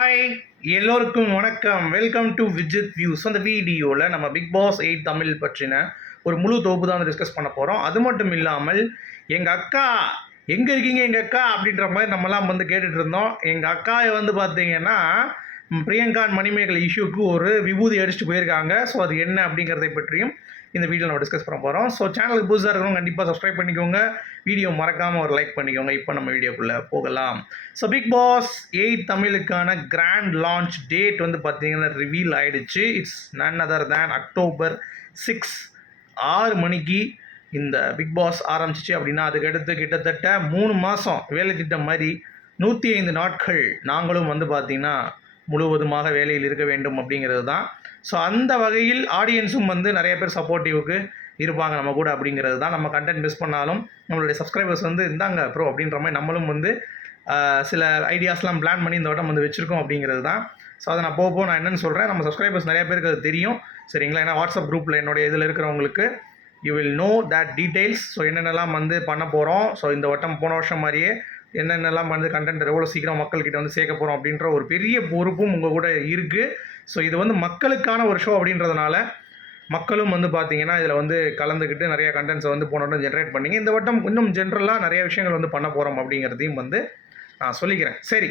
Hi, எல்லோருக்கும் வணக்கம். Welcome to Vijith views. அந்த வீடியோவில் நம்ம பிக் பாஸ் 8 தமிழ் பற்றின ஒரு முழு தொகுப்பு தான் டிஸ்கஸ் பண்ண போகிறோம். அது மட்டும் இல்லாமல் எங்கள் அக்கா எங்கே இருக்கீங்க எங்கள் அக்கா அப்படின்ற மாதிரி நம்மலாம் கேட்டுட்டு இருந்தோம். எங்கள் அக்காவை பார்த்தீங்கன்னா பிரியங்கா மணிமேகலை இஷ்யூக்கு ஒரு விபூதி அடிச்சுட்டு போயிருக்காங்க. ஸோ அது என்ன அப்படிங்கிறதை பற்றியும் இந்த வீடியோ நம்ம டிஸ்கஸ் பண்ண போகிறோம். ஸோ சேனலுக்கு புதுசாக இருக்கிறவங்க கண்டிப்பாக சப்ஸ்கிரைப் பண்ணிக்கோங்க, வீடியோ மறக்காமல் ஒரு லைக் பண்ணிக்கோங்க. இப்போ நம்ம வீடியோக்குள்ளே போகலாம். ஸோ பிக் பாஸ் 8 தமிழுக்கான கிராண்ட் லான்ச் டேட் பார்த்தீங்கன்னா ரிவீல் ஆகிடுச்சு. It's none other than October 6 6 மணிக்கு இந்த பிக் பாஸ் ஆரம்பிச்சிச்சு. அப்படின்னா அதுக்கடுத்து கிட்டத்தட்ட 3 மாதம் வேலை திட்டம் மாதிரி 105 நாட்கள் நாங்களும் பார்த்தீங்கன்னா முழுவதுமாக வேலையில் இருக்க வேண்டும் அப்படிங்கிறது தான். ஸோ அந்த வகையில் ஆடியன்ஸும் நிறைய பேர் சப்போர்ட்டிவ்க்கு இருப்பாங்க நம்ம கூட அப்படிங்கிறது தான். நம்ம கண்டென்ட் மிஸ் பண்ணாலும் நம்மளுடைய சப்ஸ்கிரைபர்ஸ் இந்தாங்க ப்ரோ அப்படின்ற மாதிரி நம்மளும் சில ஐடியாஸ்லாம் பிளான் பண்ணி இந்த வட்டம் வச்சுருக்கோம் அப்படிங்கிறது தான். ஸோ அதை நான் போக நான் என்னென்னு சொல்கிறேன். நம்ம சப்ஸ்கிரைபர்ஸ் நிறைய பேருக்கு அது தெரியும், சரிங்களா? ஏன்னா வாட்ஸ்அப் குரூப்பில் என்னுடைய இதில் இருக்கிறவங்களுக்கு you will know that details. So என்னென்னலாம் பண்ண போகிறோம். ஸோ இந்த வட்டம் போன வருஷம் மாதிரியே என்னென்னலாம் கண்டென்ட் எவ்வளோ சீக்கிரம் மக்கள்கிட்ட சேர்க்க போகிறோம் அப்படின்ற ஒரு பெரிய பொறுப்பும் உங்கள் கூட இருக்குது. ஸோ இது மக்களுக்கான ஒரு ஷோ அப்படின்றதுனால மக்களும் பார்த்தீங்கன்னா இதில் கலந்துக்கிட்டு நிறைய கண்டென்ட்ஸை போன வட்டம் ஜென்ரேட் பண்ணிங்க. இந்த வட்டம் இன்னும் ஜென்ரலாக நிறைய விஷயங்கள் பண்ண போகிறோம் அப்படிங்கிறதையும் நான் சொல்லிக்கிறேன். சரி,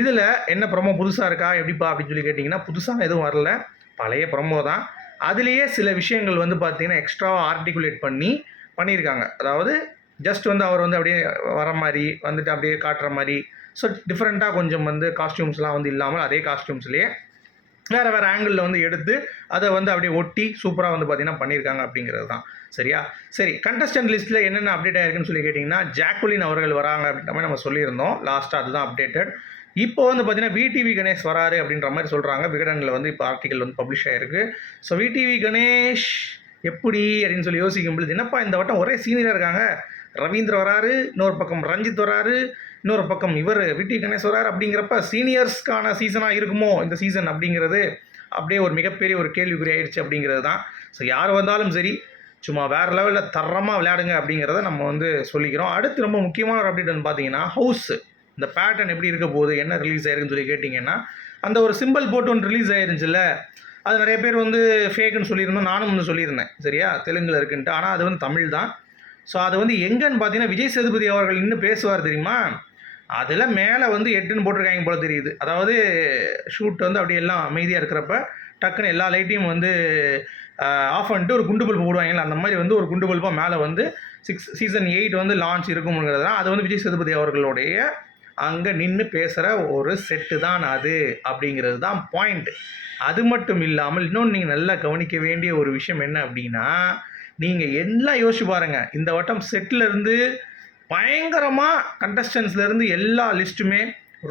இதில் என்ன ப்ரொமோ புதுசாக இருக்கா எப்படிப்பா அப்படின்னு சொல்லி கேட்டிங்கன்னா, புதுசாக எதுவும் வரல, பழைய ப்ரொமோ தான். அதுலேயே சில விஷயங்கள் பார்த்தீங்கன்னா எக்ஸ்ட்ராவாக ஆர்டிகுலேட் பண்ணியிருக்காங்க. அதாவது ஜஸ்ட் அவர் அப்படியே வர மாதிரி அப்படியே காட்டுற மாதிரி. ஸோ டிஃப்ரெண்ட்டாக கொஞ்சம் காஸ்டியூம்ஸ்லாம் இல்லாமல் அதே காஸ்டியூம்ஸ்லேயே வேறு வேறு ஆங்கிளில் எடுத்து அதை அப்படியே ஒட்டி சூப்பராக பார்த்தீங்கன்னா பண்ணியிருக்காங்க அப்படிங்கிறது தான். சரியா? சரி, கண்டஸ்டன்ட் லிஸ்ட்டில் என்னென்ன அப்டேட் ஆகிருக்குன்னு சொல்லி கேட்டிங்கன்னா, ஜாக்குலின் அவர்கள் வராங்க அப்படின்ற மாதிரி நம்ம சொல்லியிருந்தோம் லாஸ்ட்டாக. அதுதான் அப்டேட்டட். இப்போ பார்த்தீங்கன்னா விடிவி கணேஷ் வராரு அப்படின்ற மாதிரி சொல்கிறாங்க. விகடனில் இப்போ ஆர்டிக்கல் பப்ளிஷ் ஆகிருக்கு. ஸோ விடிவி கணேஷ் எப்படி அப்படின்னு சொல்லி யோசிக்கும் பொழுது, என்னப்பா இந்த வட்டம் ஒரே சீனியராக இருக்காங்க, ரவீந்திர வராரு, இன்னொரு பக்கம் ரஞ்சித் வராரு, இன்னொரு பக்கம் இவர் விடி கணேஷ் வராரு. அப்படிங்கிறப்ப சீனியர்ஸ்க்கான சீசனாக இருக்குமோ இந்த சீசன் அப்படிங்கிறது அப்படியே ஒரு மிகப்பெரிய ஒரு கேள்விக்குறி ஆயிடுச்சு அப்படிங்கிறது தான். ஸோ யார் வந்தாலும் சரி, சும்மா வேறு லெவலில் தரமாக விளையாடுங்க அப்படிங்கிறத நம்ம சொல்லிக்கிறோம். அடுத்து ரொம்ப முக்கியமான ஒரு அப்டேட் பார்த்தீங்கன்னா, ஹவுஸ் இந்த பேட்டர்ன் எப்படி இருக்க போகுது, என்ன ரிலீஸ் ஆயிருக்குன்னு சொல்லி கேட்டிங்கன்னா, அந்த ஒரு சிம்பிள் போட்டு ஒன்று ரிலீஸ் ஆயிருந்துச்சுல்ல, அது நிறைய பேர் ஃபேக்குன்னு சொல்லியிருந்தோம், நானும் சொல்லியிருந்தேன். சரியா? தெலுங்கில் இருக்குன்ட்டு. ஆனால் அது தமிழ் தான். ஸோ அது எங்கன்னு பார்த்தீங்கன்னா, விஜய் சேதுபதி அவர்கள் இன்னும் பேசுவார் தெரியுமா, அதில் மேலே 8ன்னு போட்டிருக்காங்க போல தெரியுது. அதாவது ஷூட் அப்படியே எல்லாம் அமைதியாக இருக்கிறப்ப டக்குன்னு எல்லா லைட்டையும் ஆஃப் பண்ணிட்டு ஒரு குண்டு பல்பு போடுவாங்களா, அந்த மாதிரி ஒரு குண்டு பல்பாக மேலே சீசன் 8 லான்ச் இருக்குங்கிறது தான். அது விஜய் சேதுபதி அவர்களுடைய அங்கே நின்று பேசுகிற ஒரு செட்டு தான் அது அப்படிங்கிறது தான் பாயிண்ட். அது மட்டும் இல்லாமல் இன்னொன்று நீங்கள் நல்லா கவனிக்க வேண்டிய ஒரு விஷயம் என்ன அப்படின்னா, நீங்கள் எல்லாம் யோசிச்சு பாருங்கள். இந்த வட்டம் செட்டிலேருந்து பயங்கரமாக கண்டஸ்டன்ஸ்லேருந்து எல்லா லிஸ்ட்டுமே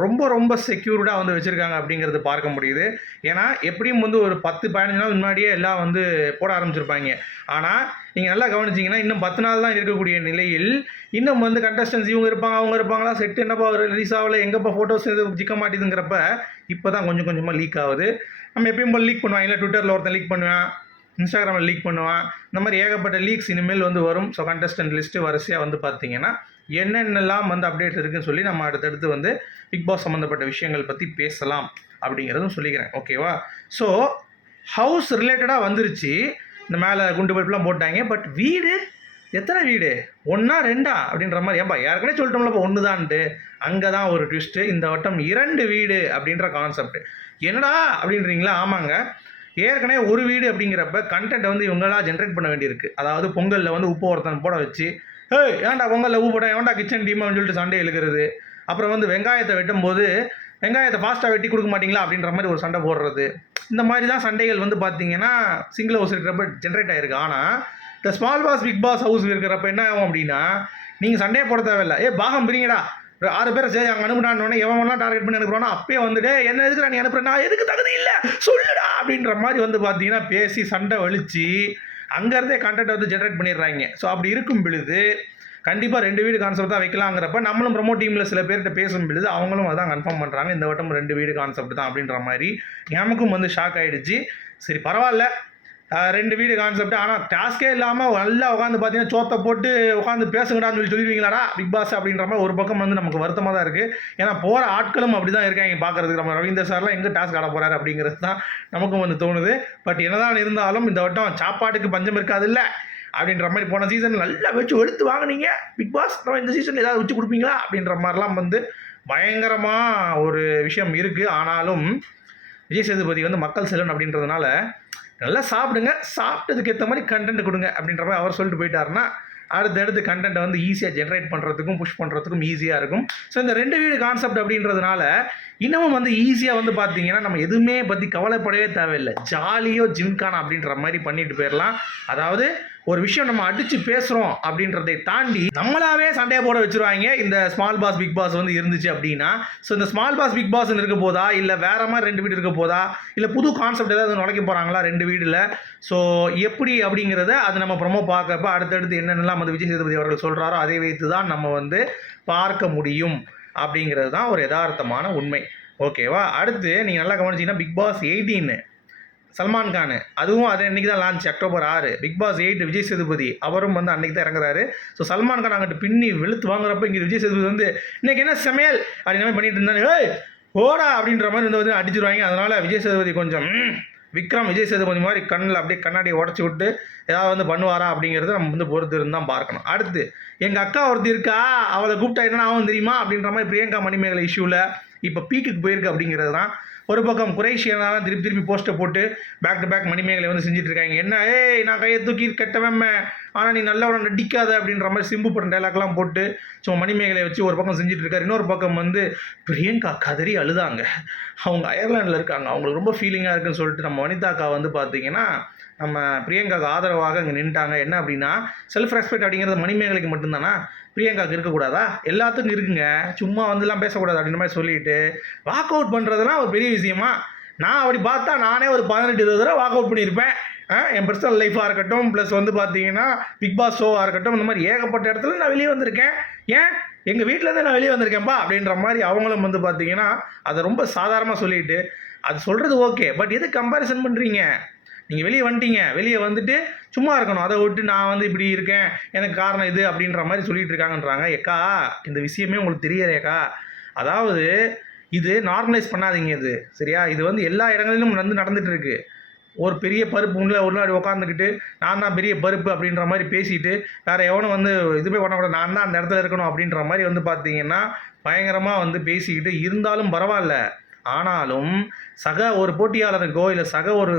ரொம்ப ரொம்ப செக்யூர்டாக வச்சுருக்காங்க அப்படிங்கிறது பார்க்க முடியுது. ஏன்னா எப்படியும் ஒரு 10-15 நாள் முன்னாடியே எல்லாம் போட ஆரம்பிச்சிருப்பாங்க. ஆனால் நீங்கள் நல்லா கவனிச்சிங்கன்னா இன்னும் 10 நாள் தான் இருக்கக்கூடிய நிலையில் இன்னும் கண்டஸ்டன்ஸ் இவங்க இருப்பாங்க அவங்க இருப்பாங்களா, செட்டு என்னப்பா ரிலீஸ் ஆகலை, எங்கப்பா ஃபோட்டோஸ் எதுவும் ஜிக்க மாட்டேதுங்கிறப்ப இப்போ தான் கொஞ்சம் கொஞ்சமாக லீக் ஆகுது. நம்ம எப்பயும் போல் லீக் பண்ணுவாங்க, ட்விட்டரில் ஒருத்தன் லீக் பண்ணுவேன், இன்ஸ்டாகிராமில் லீக் பண்ணுவான், இந்த மாதிரி ஏகப்பட்ட லீக்ஸ் இனிமேல் வரும். ஸோ கண்டஸ்டன்ட் லிஸ்ட்டு வரிசையாக பார்த்தீங்கன்னா என்னென்னலாம் அப்டேட் இருக்குதுன்னு சொல்லி நம்ம அடுத்தடுத்து பிக் பாஸ் சம்மந்தப்பட்ட விஷயங்கள் பற்றி பேசலாம் அப்படிங்கிறதும் சொல்லிக்கிறேன். ஓகேவா? ஸோ ஹவுஸ் ரிலேட்டடாக வந்துருச்சு. இந்த மேலே குண்டு பல்பெலாம் போட்டாங்க. பட் வீடு எத்தனை வீடு, 1 2 அப்படின்ற மாதிரி. ஏன்பா ஏற்கனவே சொல்லிட்டோம்லப்பா 1 தான்ட்டு. அங்கே தான் ஒரு ட்விஸ்ட்டு. இந்த வட்டம் 2 வீடு அப்படின்ற கான்செப்ட். என்னடா அப்படின்றீங்களா? ஆமாங்க, ஏற்கனவே ஒரு வீடு அப்படிங்கிறப்ப கண்டென்ட்டை இவங்களாம் ஜென்ரேட் பண்ண வேண்டியிருக்கு. அதாவது பொங்கலில் உப்பு ஒருத்தன் போட வச்சு, ஏன்டா பொங்கலில் உப்பு போட, ஏன்டா கிச்சன் டீம் அப்படின்னு சொல்லிட்டு சண்டை எழுக்கிறது. அப்புறம் வெங்காயத்தை வெட்டும்போது வெங்காயத்தை ஃபாஸ்ட்டாக வெட்டி கொடுக்க மாட்டிங்களா அப்படின்ற மாதிரி ஒரு சண்டை போடுறது. இந்த மாதிரி தான் சண்டைகள் பார்த்தீங்கன்னா சிங்கிள் ஹவுஸ் இருக்கிறப்ப ஜென்ரேட் ஆகிருக்கு. ஆனால் இந்த small boss Bigg Boss house இருக்கிறப்ப என்ன ஆகும் அப்படின்னா, நீங்கள் சண்டையை போட தேவையில்லை, பாகம் பிரிங்கடா, 6 பேரை சரி அங்கே அனுப்பினான்னு எவன்லாம் டார்கெட் பண்ணி அனுப்புறானோ அப்பயே என்ன எதுக்கு நீ அனுப்புறேன், நான் எதுக்கு தகுதி இல்லை சொல்லுடா அப்படின்ற மாதிரி பார்த்தீங்கன்னா பேசி சண்டை வலிச்சு அங்கேருந்தே கண்டென்ட் ஜென்ரேட் பண்ணிடுறாங்க. ஸோ அப்படி இருக்கும் பொழுது கண்டிப்பாக 2 வீடு கான்செப்ட் தான் வைக்கலாங்கிறப்ப நம்மளும் ப்ரொமோ டீமில் சில பேர்கிட்ட பேசும் பொழுது அவங்களும் அதான் கன்ஃபார்ம் பண்ணுறாங்க, இந்த வட்டம் 2 வீடு கான்செப்ட் தான் அப்படின்ற மாதிரி. நமக்கும் ஷாக் ஆகிடுச்சு. சரி பரவாயில்ல, 2 வீடு கான்செப்ட். ஆனால் டாஸ்கே இல்லாமல் நல்லா உட்காந்து பார்த்தீங்கன்னா சோத்தை போட்டு உட்காந்து பேசுங்கடான்னு சொல்லிடுவீங்களாடா பிக் பாஸ் அப்படின்ற மாதிரி ஒரு பக்கம் வந்து நமக்கு வருத்தமாக தான் இருக்குது. ஏன்னா போகிற ஆட்களும் அப்படி தான் இருக்காங்க பார்க்குறதுக்கு. நம்ம ரவீந்தர் சார்லாம் எங்கே டாஸ்க் ஆட போகிறாரு அப்படிங்கிறது தான் நமக்கும் வந்து தோணுது. பட் என்னதான் இருந்தாலும் இந்த வட்டம் சாப்பாட்டுக்கு பஞ்சம் இருக்காது இல்லை அப்படின்ற மாதிரி போன சீசன் நல்லா வச்சு வெளுத்து வாங்கினீங்க பிக் பாஸ். நம்ம இந்த சீசன் ஏதாவது வச்சு கொடுப்பீங்களா அப்படின்ற மாதிரிலாம் வந்து பயங்கரமாக ஒரு விஷயம் இருக்குது. ஆனாலும் விஜய் சேதுபதி வந்து மக்கள் செல்வன் அப்படின்றதுனால நல்லா சாப்பிடுங்க, சாப்பிட்டதுக்கு ஏற்ற மாதிரி கண்டென்ட் கொடுங்க அப்படின்ற மாதிரி அவர் சொல்லிட்டு போயிட்டாருன்னா அடுத்தடுத்து கண்டென்ட்டை வந்து ஈஸியாக ஜென்ரேட் பண்ணுறதுக்கும் புஷ் பண்ணுறதுக்கும் ஈஸியாக இருக்கும். ஸோ இந்த 2 வீடு கான்செப்ட் அப்படின்றதுனால இன்னமும் வந்து ஈஸியாக வந்து பார்த்தீங்கன்னா நம்ம எதுவுமே பற்றி கவலைப்படவே தேவையில்லை. ஜாலியோ ஜிம்கானா அப்படின்ற மாதிரி பண்ணிட்டு போயிடலாம். அதாவது ஒரு விஷயம் நம்ம அடித்து பேசுகிறோம் அப்படின்றதை தாண்டி நம்மளாவே சண்டையை போட வச்சுருவாங்க இந்த ஸ்மால் பாஸ் பிக் பாஸ் வந்து இருந்துச்சு அப்படின்னா. ஸோ இந்த ஸ்மால் பாஸ் பிக் பாஸ் இருக்க போதா, இல்லை வேறு மாதிரி 2 வீடு இருக்க போதா, இல்லை புது கான்செப்ட் ஏதாவது நுழைக்க போகிறாங்களா 2 வீடில், ஸோ எப்படி அப்படிங்கிறத அது நம்ம ப்ரொமோ பார்க்கப்ப அடுத்தடுத்து என்னென்னலாம் வந்து விஜய் சேதுபதி அவர்கள் சொல்கிறாரோ அதை வைத்து தான் நம்ம வந்து பார்க்க முடியும் அப்படிங்கிறது தான் ஒரு யதார்த்தமான உண்மை. ஓகேவா? அடுத்து நீங்கள் நல்லா கவனிச்சிங்கன்னா பிக் பாஸ் 18 சல்மான் கான், அதுவும் அது அன்றைக்கி தான் launch October 6. Bigg Boss 8 Vijay Sethupathi அவரும் வந்து அன்றைக்கி தான் இறங்குறாரு. ஸோ சல்மான் கான் அங்கிட்டு பின்னி வெளுத்து வாங்குறப்ப இங்கே விஜய் சேதுபதி வந்து இன்றைக்கி என்ன சமையல் அப்படின்ற மாதிரி பண்ணிட்டு இருந்தாங்க. ஏய் ஓடா அப்படின்ற மாதிரி வந்து அடிச்சிருவாங்க. அதனால் விஜய் சேதுபதி கொஞ்சம் விக்ரம் விஜய் சேதுபதி மாதிரி கண்ணில் அப்படியே கண்ணாடியை உடச்சி விட்டு ஏதாவது வந்து பண்ணுவாரா அப்படிங்கிறத நம்ம வந்து பொறுத்து இருந்தால் பார்க்கணும். அடுத்து எங்கள் அக்கா ஒருத்தி இருக்கா, அவளை கூப்பிட்டா என்னென்ன ஆகும் தெரியுமா அப்படின்ற மாதிரி பிரியங்கா மணிமேகலை இஷ்யூவில் இப்போ பீக்குக்கு போயிருக்கு அப்படிங்கிறது தான். ஒரு பக்கம் குறைஷியனாலும் திருப்பி போஸ்ட்டை போட்டு பேக் டு பேக் மணிமேகலை வந்து செஞ்சுட்டு இருக்காங்க. என்ன ஏய் நான் கையை தூக்கி கட்டவேன், ஆனால் நீ நல்லவனை நடிக்காத அப்படின்ற மாதிரி சிம்பு படம் டைலாக்லாம் போட்டு ஸோ மணிமேகலை வச்சு ஒரு பக்கம் செஞ்சுட்டு இருக்காரு. இன்னொரு பக்கம் வந்து பிரியங்கா கதறி அழுதாங்க. அவங்க அயர்லாண்டில் இருக்காங்க, அவங்களுக்கு ரொம்ப ஃபீலிங்காக இருக்குன்னு சொல்லிட்டு நம்ம வனிதாக்கா வந்து பார்த்தீங்கன்னா நம்ம பிரியங்காவுக்கு ஆதரவாக இங்கே நின்ட்டாங்க. என்ன அப்படின்னா செல்ஃப் ரெஸ்பெக்ட் அப்படிங்கிறது மணிமேகலைக்கு மட்டும்தானா, பிரியங்காவுக்கு இருக்கக்கூடாதா? எல்லாத்துக்கும் இருக்குங்க, சும்மா வந்துலாம் பேசக்கூடாது அப்படின்ற மாதிரி சொல்லிட்டு வாக் அவுட் பண்ணுறதுலாம் ஒரு பெரிய விஷயமா? நான் அப்படி பார்த்தா நானே ஒரு 18-20 தடவை வாக் அவுட் பண்ணியிருப்பேன். என் பர்சனல் லைஃபாக இருக்கட்டும், ப்ளஸ் வந்து பார்த்தீங்கன்னா பிக் பாஸ் ஷோவாக இருக்கட்டும், இந்த மாதிரி ஏகப்பட்ட இடத்துல நான் வெளியே வந்திருக்கேன். ஏன் எங்கள் வீட்டிலேருந்து நான் வெளியே வந்திருக்கேன்ப்பா அப்படின்ற மாதிரி அவங்களும் வந்து பார்த்தீங்கன்னா அதை ரொம்ப சாதாரணமாக சொல்லிட்டு அது சொல்கிறது ஓகே. பட் எது கம்பேரிசன் பண்ணுறீங்க? நீங்கள் வெளியே வந்துட்டீங்க, வெளியே வந்துட்டு சும்மா இருக்கணும், அதை விட்டு நான் வந்து இப்படி இருக்கேன் எனக்கு காரணம் இது அப்படின்ற மாதிரி சொல்லிட்டு இருக்காங்கன்றாங்க. ஏக்கா இந்த விஷயமே உங்களுக்கு தெரியலையேக்கா. அதாவது இது நார்மலைஸ் பண்ணாதீங்க, இது சரியா? இது வந்து எல்லா இடங்களிலும் வந்து நடந்துகிட்டு இருக்கு. ஒரு பெரிய பருப்பு உள்ள ஒரு நாள் உட்காந்துக்கிட்டு நான் தான் பெரிய பருப்பு அப்படின்ற மாதிரி பேசிட்டு வேறு எவனும் வந்து இதுவே பண்ணக்கூடாது, நான் தான் அந்த இடத்துல இருக்கணும் அப்படின்ற மாதிரி வந்து பார்த்தீங்கன்னா பயங்கரமாக வந்து பேசிக்கிட்டு இருந்தாலும் பரவாயில்ல. ஆனாலும் சக ஒரு போட்டியாளருக்கோ இல்லை சக ஒரு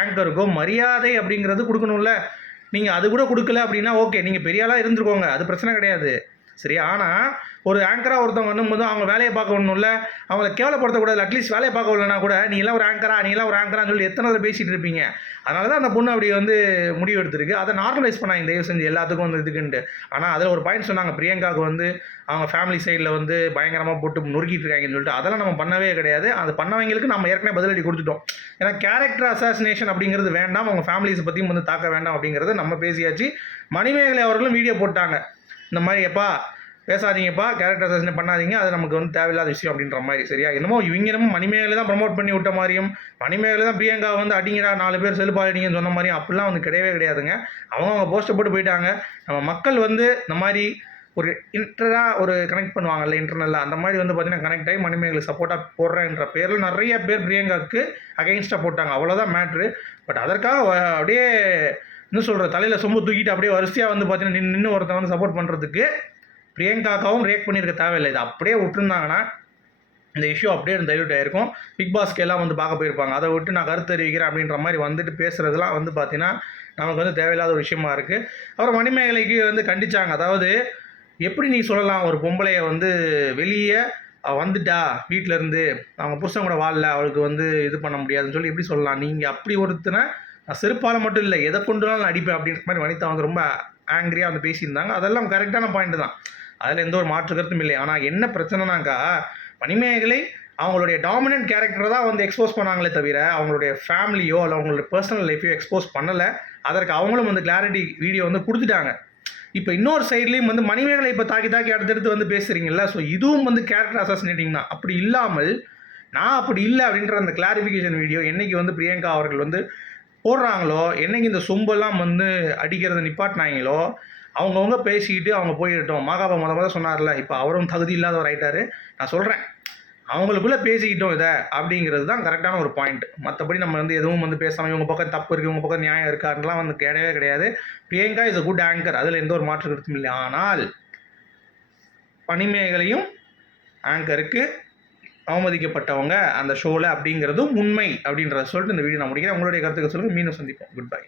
ஆங்கருக்கோ மரியாதை அப்படிங்கிறது கொடுக்கணும்ல. நீங்கள் அது கூட கொடுக்கல அப்படின்னா ஓகே, நீங்கள் பெரிய ஆளாக இருந்துருக்கோங்க, அது பிரச்சனை கிடையாது சரி. ஆனால் ஒரு ஆங்கராக ஒருத்தவங்க வரும்போது அவங்க வேலையை பார்க்க வரணும்ல, அவங்கள கேவலப்படுத்தக்கூடாது. அட்லீஸ்ட் வேலையை பார்க்க வரலனா கூட நீ எல்லாம் ஒரு ஆங்கரா, நீ எல்லாம் ஒரு ஆங்கரான்னு சொல்லி எத்தனை தடவை பேசிகிட்டு இருப்பீங்க. அதனால தான் அந்த பொண்ணு அப்படி வந்து முடிவு எடுத்திருக்கு. அதை நார்மலைஸ் பண்ணாங்க தயவு செஞ்சு எல்லாத்துக்கும் வந்து இதுக்குன்ட்டு. ஆனால் அதில் ஒரு பாயிண்ட் சொன்னாங்க, பிரியங்காவுக்கு வந்து அவங்க ஃபேமிலி சைடில் வந்து பயங்கரமாக போட்டு நொறுக்கிட்டு இருக்காங்கன்னு சொல்லிட்டு. அதெல்லாம் நம்ம பண்ணவே கிடையாது. அது பண்ணவங்களுக்கு நம்ம ஏற்கனவே பதிலடி கொடுத்துட்டோம். ஏன்னா கேரக்டர் அசாசினேஷன் அப்படிங்கிறது வேண்டாம், அவங்க ஃபேமிலிஸை பற்றியும் வந்து தாக்க வேண்டாம் அப்படிங்கிறத நம்ம பேசியாச்சு. மணிமேகலை அவர்களும் வீடியோ போட்டாங்க, இந்த மாதிரி எப்பா பேசாதீங்கப்பா, கேரக்டர் அசாசினேட் பண்ணாதீங்க, அது நமக்கு வந்து தேவையில்லாத விஷயம் அப்படின்ற மாதிரி சரியா. என்னமோ இவங்க என்னமோ மணிமேகலை தான் ப்ரமோட் பண்ணி விட்ட மாதிரியும், மணிமேகலை தான் பிரியங்கா வந்து அடிங்கிறா 4 பேர் செல்பாடிங்கன்னு சொன்ன மாதிரியும் அப்படிலாம் வந்து கிடையவே கிடையாதுங்க. அவங்க போஸ்ட்டை போட்டு போயிட்டாங்க. நம்ம மக்கள் வந்து இந்த மாதிரி ஒரு ஒரு கனெக்ட் பண்ணுவாங்கல்ல இன்டர்னலில், அந்த மாதிரி வந்து பார்த்தீங்கன்னா கனெக்ட் ஆகி மணிமேகலை சப்போர்ட்டாக போடுறேன்ற பேரில் நிறைய பேர் பிரியங்காவுக்கு அகெயின்ஸ்டாக போட்டாங்க. அவ்வளோதான் மேட்ரு. பட் அதற்காக அப்படியே இன்னும் சொல்கிற தலையில் சொம்பு தூக்கிட்டு அப்படியே வரிசையாக வந்து பார்த்தீங்கன்னா நின்று ஒருத்தன் வந்து சப்போர்ட் பண்ணுறதுக்கு பிரியங்காக்காவும் ரியாக்ட் பண்ணியிருக்க தேவையில்லை. இது அப்படியே விட்டுருந்தாங்கன்னா இந்த இஷ்யூ அப்படியே டைல்யூட் ஆகிருக்கும். பிக் பாஸ்க்கு எல்லாம் வந்து பார்க்க போயிருப்பாங்க. அதை விட்டு நான் கருத்து தெரிவிக்கிறேன் அப்படின்ற மாதிரி வந்துட்டு பேசுகிறதுலாம் வந்து பார்த்தீங்கன்னா நமக்கு வந்து தேவையில்லாத ஒரு விஷயமா இருக்குது. அப்புறம் மணிமேகலைக்கு வந்து கண்டிச்சாங்க. அதாவது எப்படி நீ சொல்லலாம், ஒரு பொம்பளையை வந்து வெளியே வந்துட்டா வீட்டிலேருந்து அவங்க புருஷன் கூட வாழல, அவளுக்கு வந்து இது பண்ண முடியாதுன்னு சொல்லி எப்படி சொல்லலாம்? நீங்கள் அப்படி ஒருத்தனை நான் செருப்பால் மட்டும் இல்லை எதை கொண்டுனாலும் நான் அடிப்பேன் அப்படின்ற மாதிரி வனிதா வந்து ரொம்ப ஆங்கிரியாக வந்து பேசியிருந்தாங்க. அதெல்லாம் கரெக்டான பாயிண்ட்டு தான், அதில் எந்த ஒரு மாற்று கருத்தும் இல்லை. ஆனால் என்ன பிரச்சனைனாக்கா மணிமேகலை அவங்களுடைய டாமினன்ட் கேரக்டரை தான் வந்து எக்ஸ்போஸ் பண்ணாங்களே தவிர அவங்களுடைய ஃபேமிலியோ இல்லை அவங்களுடைய பர்சனல் லைஃப்பையோ எக்ஸ்போஸ் பண்ணலை. அதற்கு அவங்களும் வந்து கிளாரிட்டி வீடியோ வந்து கொடுத்துட்டாங்க. இப்போ இன்னொரு சைட்லேயும் வந்து மணிமேகலை இப்போ தாக்கி அடுத்தடுத்து வந்து பேசுகிறீங்களா, ஸோ இதுவும் வந்து கேரக்டர் அசாசினேட்டிங் தான். அப்படி இல்லாமல் நான் அப்படி இல்லை அப்படின்ற அந்த கிளாரிஃபிகேஷன் வீடியோ என்றைக்கு வந்து பிரியங்கா அவர்கள் வந்து போடுறாங்களோ, என்னைக்கு இந்த சொம்பெல்லாம் வந்து அடிக்கிறத நிப்பாட்டினாங்களோ, அவங்கவங்க பேசிக்கிட்டு அவங்க போயிடட்டும். மகாபா மொத சொன்னார்ல, இப்போ அவரும் தகுதி இல்லாதவர் ஆயிட்டாரு. நான் சொல்கிறேன், அவங்களுக்குள்ளே பேசிக்கிட்டோம் இதை அப்படிங்கிறது தான் கரெக்டான ஒரு பாயிண்ட். மற்றபடி நம்ம வந்து எதுவும் வந்து பேசாமல் இவங்க பக்கம் தப்பு இருக்குது, இவங்க பக்கம் நியாயம் இருக்காருலாம் வந்து கிடையவே கிடையாது. Priyanka is a good anchor, அதில் எந்த ஒரு மாற்று கருத்தும் இல்லை. ஆனால் பனிமேகலையும் ஆங்கருக்கு அவமதிக்கப்பட்டவங்க அந்த ஷோவில் அப்படிங்கிறதும் உண்மை அப்படின்றத சொல்லிட்டு இந்த வீடியோ நான் முடிக்கிறேன். உங்களுடைய கருத்துக்கள் சொல்லுங்கள். மீண்டும் சந்திப்போம். Good bye.